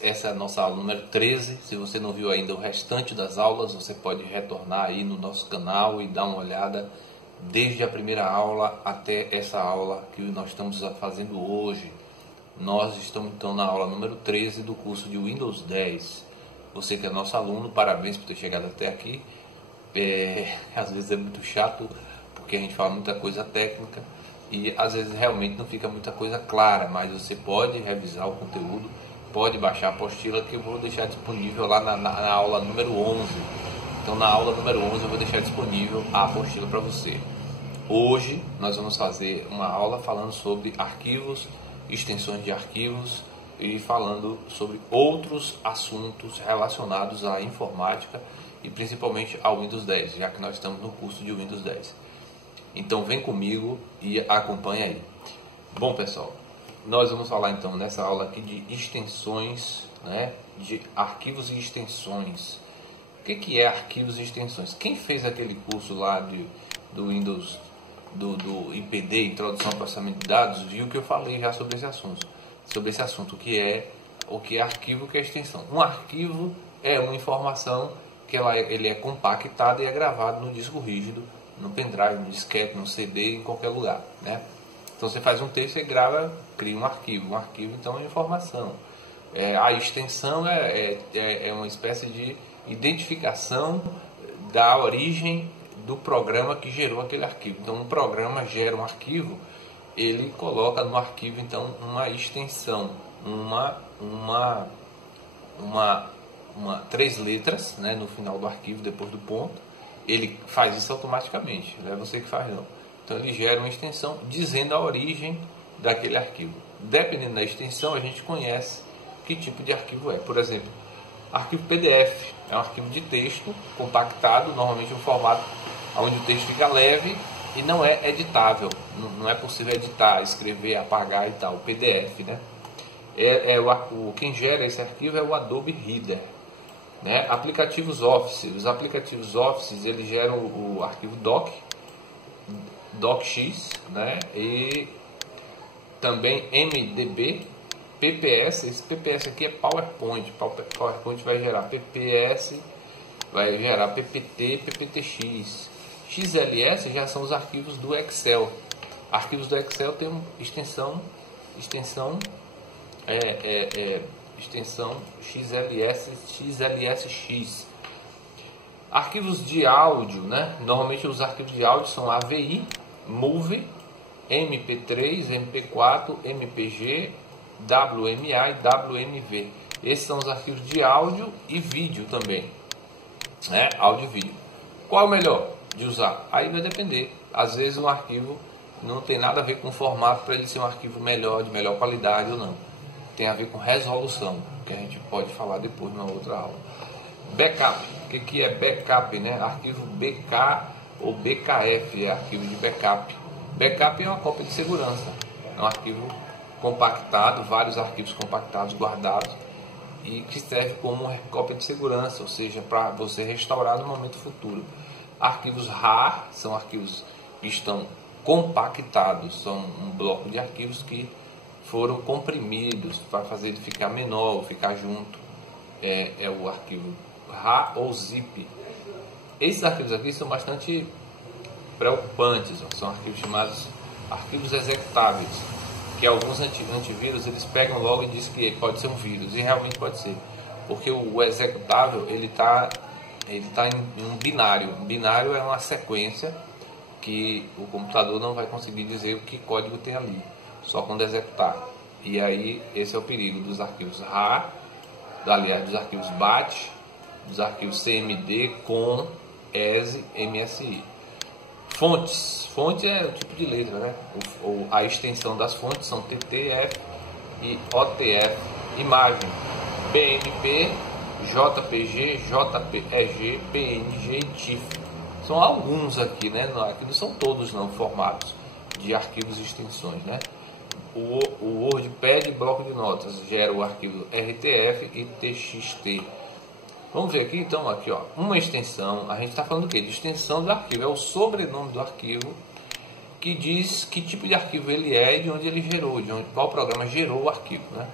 Essa é a nossa aula número 13. Se você não viu ainda o restante das aulas, você pode retornar aí no nosso canal e dar uma olhada desde a primeira aula até essa aula que nós estamos fazendo hoje. Nós estamos então na aula número 13 do curso de Windows 10. Você que é nosso aluno, parabéns por ter chegado até aqui. Às vezes é muito chato porque a gente fala muita coisa técnica e às vezes realmente não fica muita coisa clara, mas você pode revisar o conteúdo, pode baixar a apostila que eu vou deixar disponível lá na aula número 11. Então na aula número 11 eu vou deixar disponível a apostila para você. Hoje nós vamos fazer uma aula falando sobre arquivos, extensões de arquivos e falando sobre outros assuntos relacionados à informática e principalmente ao Windows 10, já que nós estamos no curso de Windows 10. Então vem comigo e acompanhe aí. Bom pessoal, nós vamos falar então nessa aula aqui de extensões, né, de arquivos e extensões. O que é arquivos e extensões? Quem fez aquele curso lá do Windows, do IPD, Introdução ao Processamento de Dados, viu que eu falei já sobre esse assunto, que é o que é arquivo, o que é extensão. Um arquivo é uma informação que ele é compactado e é gravado no disco rígido, no pendrive, no disquete, no CD, em qualquer lugar, né? Então você faz um texto e grava, cria um arquivo. Um arquivo então é informação. A extensão é uma espécie de identificação da origem do programa que gerou aquele arquivo. Então um programa gera um arquivo, ele coloca no arquivo então uma extensão, três letras, né, no final do arquivo, depois do ponto. Ele faz isso automaticamente, não é você que faz não. Então ele gera uma extensão dizendo a origem daquele arquivo. Dependendo da extensão, a gente conhece que tipo de arquivo é. Por exemplo, arquivo PDF é um arquivo de texto compactado, normalmente em um formato onde o texto fica leve e não é editável. Não é possível editar, escrever, apagar e tal. PDF, né? Quem gera esse arquivo é o Adobe Reader. Né? Aplicativos Office. Os aplicativos Office eles geram o arquivo docx, né? E também MDB, PPS. Esse PPS aqui é PowerPoint. PowerPoint vai gerar PPS, vai gerar PPT, PPTX. XLS já são os arquivos do Excel. Arquivos do Excel tem uma extensão XLSX. Arquivos de áudio, né? Normalmente os arquivos de áudio são AVI, MOV, MP3, MP4, MPG, WMA e WMV. Esses são os arquivos de áudio e vídeo também, né? Áudio e vídeo. Qual é o melhor de usar? Aí vai depender. Às vezes um arquivo não tem nada a ver com o formato para ele ser um arquivo melhor, de melhor qualidade ou não. Tem a ver com resolução, que a gente pode falar depois na outra aula. Backup. O que é backup, né? Arquivo BK ou BKF é arquivo de backup. Backup é uma cópia de segurança. É um arquivo compactado, vários arquivos compactados, guardados, e que serve como uma cópia de segurança, ou seja, para você restaurar no momento futuro. Arquivos RAR são arquivos que estão compactados, são um bloco de arquivos que foram comprimidos para fazer ele ficar menor ou ficar junto. É o arquivo RAR ou ZIP. Esses arquivos aqui são bastante preocupantes, são arquivos chamados arquivos executáveis, que alguns antivírus eles pegam logo e dizem que pode ser um vírus, e realmente pode ser, porque o executável ele está em um binário. Um binário é uma sequência que o computador não vai conseguir dizer o que código tem ali, só quando executar. E aí esse é o perigo dos arquivos RAR, aliás, dos arquivos BAT, dos arquivos CMD, COM, ESE, MSI. Fontes. Fonte é o tipo de letra, né? A extensão das fontes são TTF e OTF. Imagem, BMP, JPG, JPEG, PNG e TIFF. São alguns aqui, né? Aqui não são todos não formatos de arquivos e extensões, né? O WordPad, bloco de notas, gera o arquivo RTF e TXT. Vamos ver aqui, então, aqui, ó, uma extensão. A gente está falando do quê? De extensão do arquivo. É o sobrenome do arquivo que diz que tipo de arquivo ele é e de onde ele gerou, qual programa gerou o arquivo, né?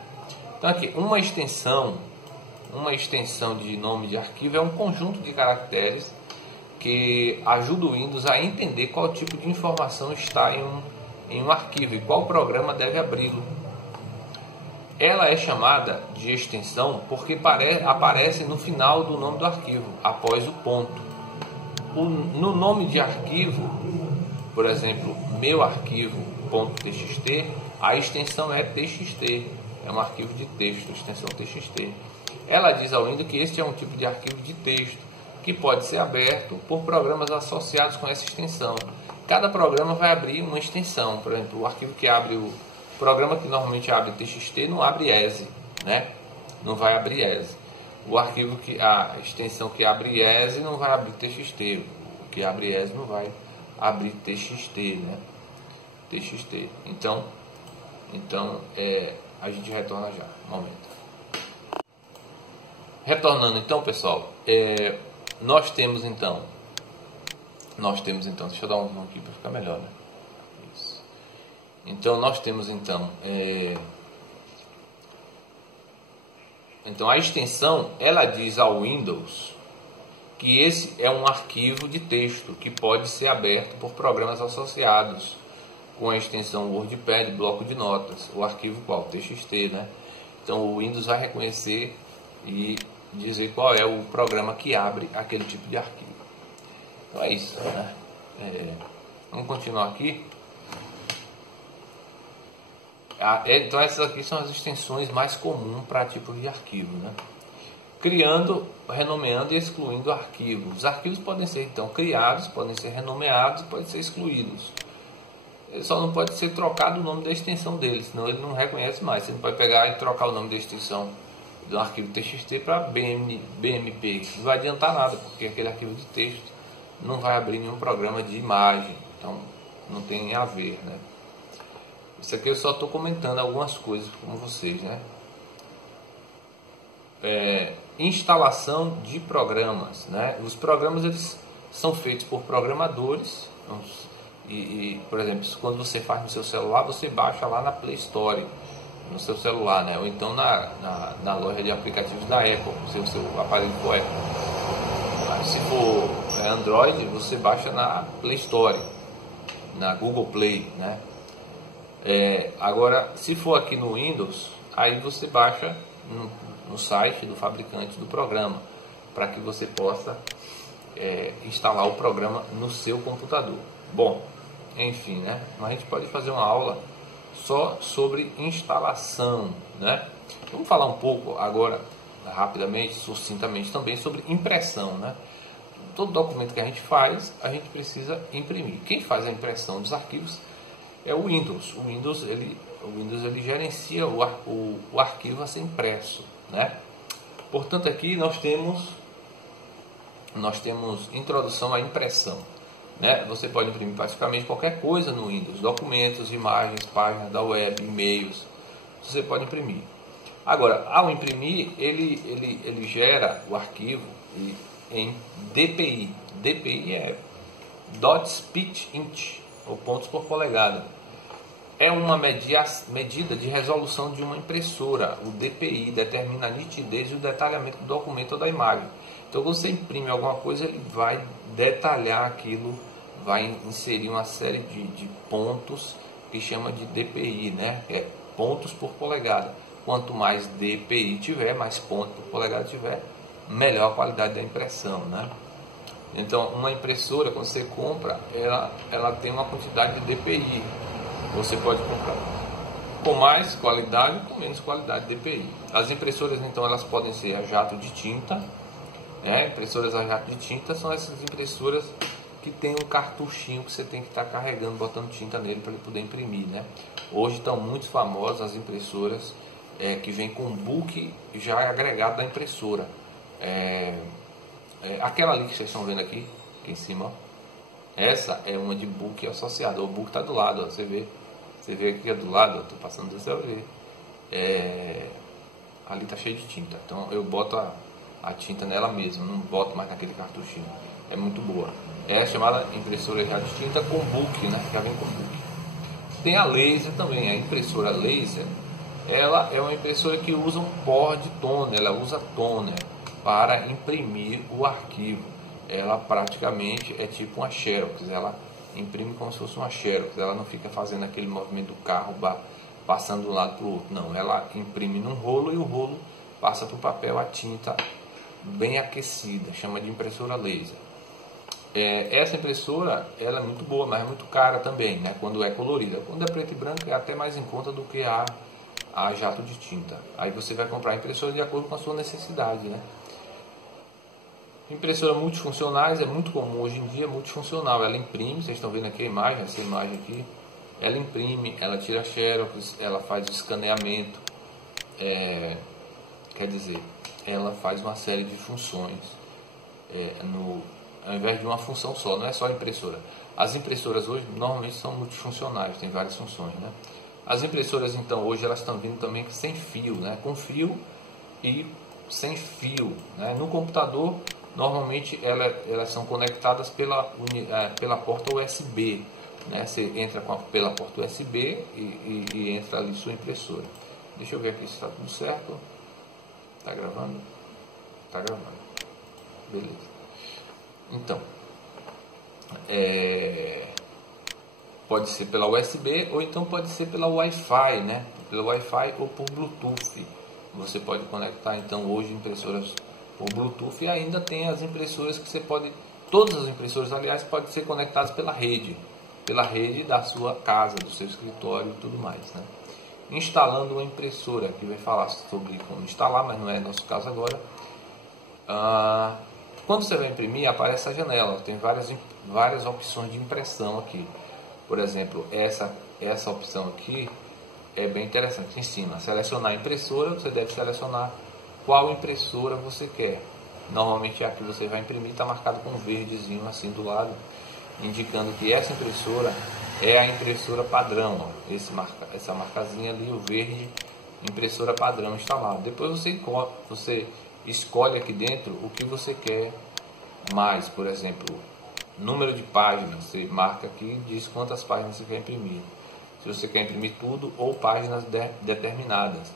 Então aqui, uma extensão de nome de arquivo é um conjunto de caracteres que ajuda o Windows a entender qual tipo de informação está em um arquivo e qual programa deve abri-lo. Ela é chamada de extensão porque aparece no final do nome do arquivo, após o ponto. No nome de arquivo, por exemplo, meu arquivo.txt, a extensão é txt, é um arquivo de texto, extensão txt. Ela diz ao Windows que este é um tipo de arquivo de texto que pode ser aberto por programas associados com essa extensão. Cada programa vai abrir uma extensão. Por exemplo, o arquivo que abre o programa que normalmente abre txt não abre EXE, né? Não vai abrir EXE. A extensão que abre EXE não vai abrir txt. O que abre EXE não vai abrir txt, né? txt. Então a gente retorna já. Um momento. Retornando então, pessoal, nós temos então, deixa eu dar um zoom aqui para ficar melhor, né? Isso. Então nós temos então, então a extensão, ela diz ao Windows que esse é um arquivo de texto que pode ser aberto por programas associados com a extensão WordPad, bloco de notas, o arquivo qual? TXT, né? Então o Windows vai reconhecer e dizer qual é o programa que abre aquele tipo de arquivo. Então é isso, né? Vamos continuar aqui. Então essas aqui são as extensões mais comuns para tipos de arquivo, né? Criando, renomeando e excluindo arquivos. Os arquivos podem ser então criados, podem ser renomeados, podem ser excluídos. Ele só não pode ser trocado o nome da extensão dele, senão ele não reconhece mais. Você não pode pegar e trocar o nome da extensão do arquivo TXT para BMP. Não vai adiantar nada, porque aquele arquivo de texto não vai abrir nenhum programa de imagem. Então não tem a ver, né? Isso aqui eu só estou comentando algumas coisas com vocês, né? Instalação de programas, né? Os programas eles são feitos por programadores por exemplo, quando você faz no seu celular, você baixa lá na Play Store no seu celular, né? Ou então na loja de aplicativos da Apple, se o seu aparelho for Apple. Se for Android, você baixa na Play Store, na Google Play, né? Agora, se for aqui no Windows, aí você baixa no site do fabricante do programa, para que você possa instalar o programa no seu computador. Bom, enfim, né? Mas a gente pode fazer uma aula só sobre instalação, né? Vamos falar um pouco agora, rapidamente, sucintamente também, sobre impressão, né? Todo documento que a gente faz, a gente precisa imprimir. Quem faz a impressão dos arquivos é o Windows. O Windows ele gerencia o arquivo a ser impresso, né? Portanto, aqui nós temos introdução à impressão, né? Você pode imprimir praticamente qualquer coisa no Windows, documentos, imagens, páginas da web, e-mails, você pode imprimir. Agora, ao imprimir, ele gera o arquivo em DPI. DPI é Dots Pitch Inch, ou pontos por polegada. É uma medida de resolução de uma impressora. O DPI determina a nitidez e o detalhamento do documento ou da imagem. Então, quando você imprime alguma coisa, ele vai detalhar aquilo, vai inserir uma série de pontos que chama de DPI, né? Pontos por polegada. Quanto mais DPI tiver, mais pontos por polegada tiver, melhor a qualidade da impressão, né? Então, uma impressora, quando você compra, ela tem uma quantidade de DPI. Você pode comprar com mais qualidade ou com menos qualidade de DPI. As impressoras, então, elas podem ser a jato de tinta, né? Impressoras a jato de tinta são essas impressoras que tem um cartuchinho que você tem que estar carregando, botando tinta nele para ele poder imprimir, né? Hoje estão muito famosas as impressoras que vem com book já agregado da impressora. Aquela ali que vocês estão vendo aqui em cima, ó, essa é uma de book associada. O book está do lado, ó, você vê aqui do lado, estou passando do céu, ali está cheio de tinta, então eu boto a tinta nela mesmo, não boto mais naquele cartuchinho. É muito boa. É chamada impressora já de tinta com book, né? Já vem com book. Tem a laser também. A impressora laser ela é uma impressora que usa um board toner, ela usa toner para imprimir o arquivo. Ela praticamente é tipo uma Xerox, ela imprime como se fosse uma Xerox, ela não fica fazendo aquele movimento do carro passando de um lado para o outro, não, ela imprime num rolo e o rolo passa para o papel a tinta bem aquecida, chama de impressora laser. Essa impressora ela é muito boa, mas é muito cara também, né, quando é colorida. Quando é preto e branco é até mais em conta do que a jato de tinta. Aí você vai comprar a impressora de acordo com a sua necessidade, né? Impressora multifuncionais é muito comum hoje em dia, multifuncional. Ela imprime, vocês estão vendo aqui a imagem, essa imagem aqui. Ela imprime, ela tira xerox, ela faz o escaneamento, quer dizer, ela faz uma série de funções ao invés de uma função só, não é só a impressora. As impressoras hoje normalmente são multifuncionais, tem várias funções, né? As impressoras então hoje elas estão vindo também sem fio, né? Com fio e sem fio, né? No computador normalmente elas são conectadas pela porta USB, né? Você entra pela porta USB e entra ali sua impressora. Deixa eu ver aqui se está tudo certo. Está gravando? Está gravando. Beleza. Então, pode ser pela USB ou então pode ser pela Wi-Fi, né? Pelo Wi-Fi ou por Bluetooth. Você pode conectar então hoje impressoras por Bluetooth e ainda tem as impressoras que você pode, todas as impressoras aliás podem ser conectadas pela rede da sua casa, do seu escritório e tudo mais, né? Instalando uma impressora, que vai falar sobre como instalar, mas não é nosso caso agora. Quando você vai imprimir, aparece a janela, tem várias opções de impressão aqui. Por exemplo, essa opção aqui é bem interessante. Ensina a selecionar a impressora, você deve selecionar qual impressora você quer. Normalmente a que você vai imprimir está marcado com um verdezinho assim do lado, indicando que essa impressora é a impressora padrão. Ó. Essa marcazinha ali, o verde, impressora padrão instalada. Depois você escolhe aqui dentro o que você quer mais, por exemplo, número de páginas, você marca aqui e diz quantas páginas você quer imprimir. Se você quer imprimir tudo ou páginas determinadas,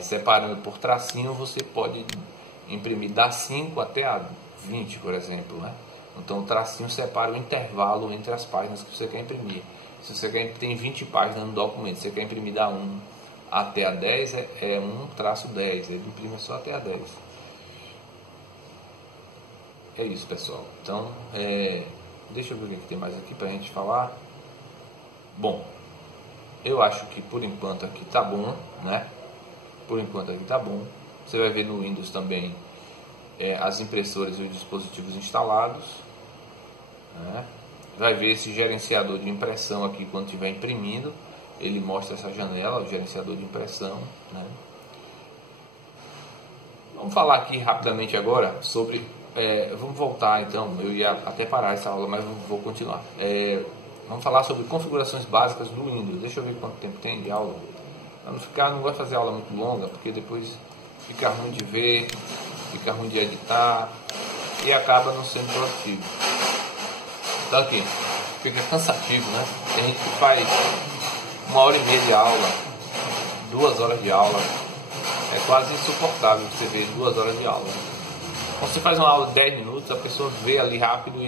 separando por tracinho, você pode imprimir da 5 até a 20, por exemplo, né? Então o tracinho separa o intervalo entre as páginas que você quer imprimir. Se você tem 20 páginas no documento, você quer imprimir da 1 até a 10, é 1-10, ele imprime só até a 10. É isso, pessoal. Então, deixa eu ver o que tem mais aqui para a gente falar. Bom, eu acho que por enquanto aqui tá bom, né? Por enquanto aqui tá bom. Você vai ver no Windows também as impressoras e os dispositivos instalados, né? Vai ver esse gerenciador de impressão aqui quando estiver imprimindo. Ele mostra essa janela, o gerenciador de impressão, né? Vamos falar aqui rapidamente agora sobre... vamos voltar então, eu ia até parar essa aula, mas vou continuar. Vamos falar sobre configurações básicas do Windows. Deixa eu ver quanto tempo tem de aula. Para não gosto de fazer aula muito longa, porque depois fica ruim de ver, fica ruim de editar e acaba não sendo produtivo. Então aqui, fica cansativo, né? Tem gente que faz 1h30 de aula, 2 horas de aula. É quase insuportável você ver 2 horas de aula. Quando você faz uma aula de 10 minutos, a pessoa vê ali rápido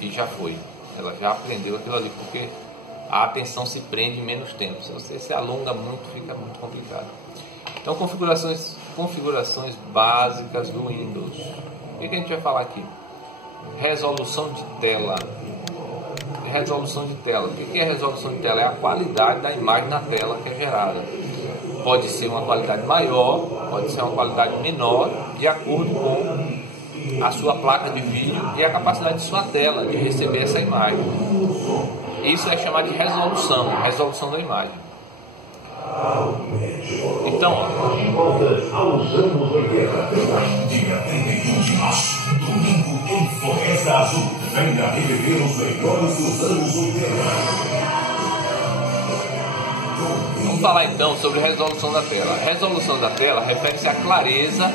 e já foi. Ela já aprendeu aquilo ali, porque a atenção se prende em menos tempo. Se você se alonga muito, fica muito complicado. Então, configurações básicas do Windows. O que a gente vai falar aqui? Resolução de tela. Resolução de tela. O que é resolução de tela? É a qualidade da imagem na tela que é gerada. Pode ser uma qualidade maior, pode ser uma qualidade menor, de acordo com a sua placa de vídeo e a capacidade de sua tela de receber essa imagem. Isso é chamado de resolução da imagem. Então, ó. Aos anos 80, dia 31 de março, domingo em Floresta Azul. Venha reviver os melhores dos anos 80. Vamos falar então sobre resolução da tela. A resolução da tela refere-se à clareza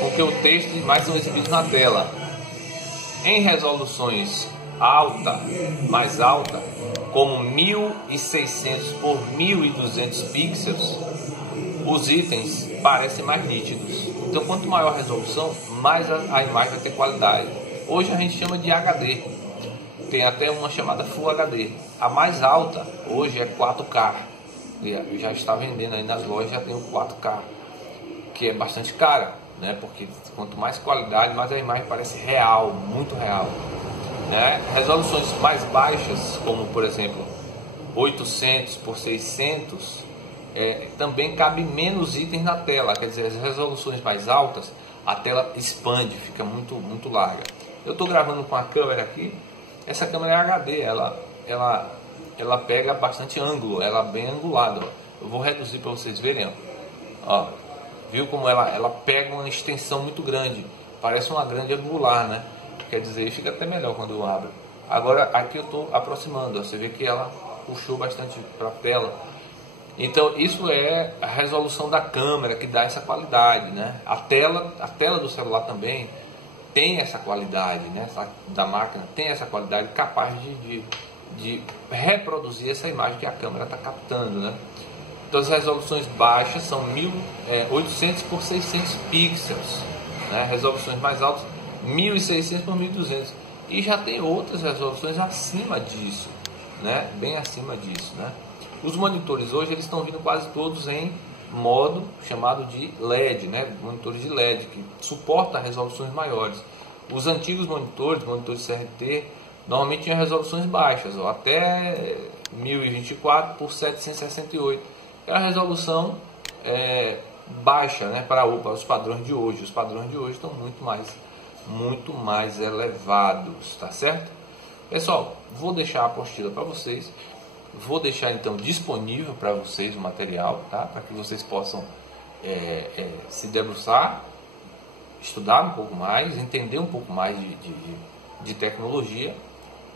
com que o texto e imagens são exibidos na tela. Em resoluções mais alta, como 1600 por 1200 pixels, os itens parecem mais nítidos. Então, quanto maior a resolução, mais a imagem vai ter qualidade. Hoje a gente chama de HD, tem até uma chamada Full HD. A mais alta hoje é 4K, já está vendendo aí nas lojas, já tem o 4K, que é bastante cara, né? Porque quanto mais qualidade, mais a imagem parece real, muito real, né? Resoluções mais baixas, como por exemplo 800 por 600, também cabe menos itens na tela. Quer dizer, as resoluções mais altas, a tela expande, fica muito larga. Eu estou gravando com a câmera aqui. Essa câmera é HD, ela pega bastante ângulo, ela é bem angulada. Eu vou reduzir para vocês verem, ó. Viu como ela pega uma extensão muito grande, parece uma grande angular, né? Quer dizer, fica até melhor quando eu abro. Agora aqui eu estou aproximando, ó. Você vê que ela puxou bastante para a tela. Então isso é a resolução da câmera que dá essa qualidade, né? A tela do celular também tem essa qualidade, né? Da máquina tem essa qualidade capaz de reproduzir essa imagem que a câmera está captando, né? Então as resoluções baixas são 1800 por 600 pixels, né? Resoluções mais altas 1600 por 1200, e já tem outras resoluções acima disso, né? Bem acima disso, né? Os monitores hoje eles estão vindo quase todos em modo chamado de LED, né? Monitores de LED que suportam resoluções maiores. Os antigos monitores CRT, normalmente tinham resoluções baixas, ó, até 1024 por 768. É a resolução baixa, né? Para os padrões de hoje. Os padrões de hoje estão muito mais elevados, tá certo? Pessoal, vou deixar a apostila para vocês. Vou deixar então disponível para vocês o material, tá? Para que vocês possam se debruçar, estudar um pouco mais, entender um pouco mais de tecnologia.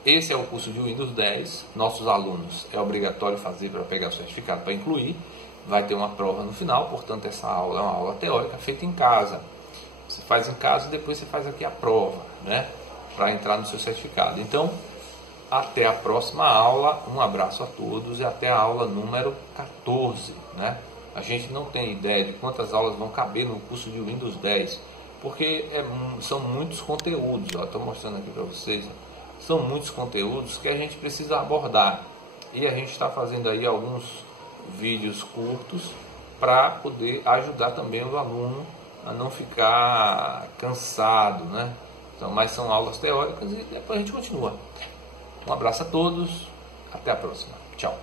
Esse é o curso de Windows 10. Nossos alunos é obrigatório fazer para pegar o certificado para incluir. Vai ter uma prova no final, portanto essa aula é uma aula teórica feita em casa. Você faz em casa e depois você faz aqui a prova, né? Para entrar no seu certificado. Então, até a próxima aula, um abraço a todos e até a aula número 14, né? A gente não tem ideia de quantas aulas vão caber no curso de Windows 10, porque são muitos conteúdos, estou mostrando aqui para vocês, são muitos conteúdos que a gente precisa abordar, e a gente está fazendo aí alguns vídeos curtos para poder ajudar também o aluno a não ficar cansado, né? Então, mas são aulas teóricas e depois a gente continua. Um abraço a todos, até a próxima. Tchau.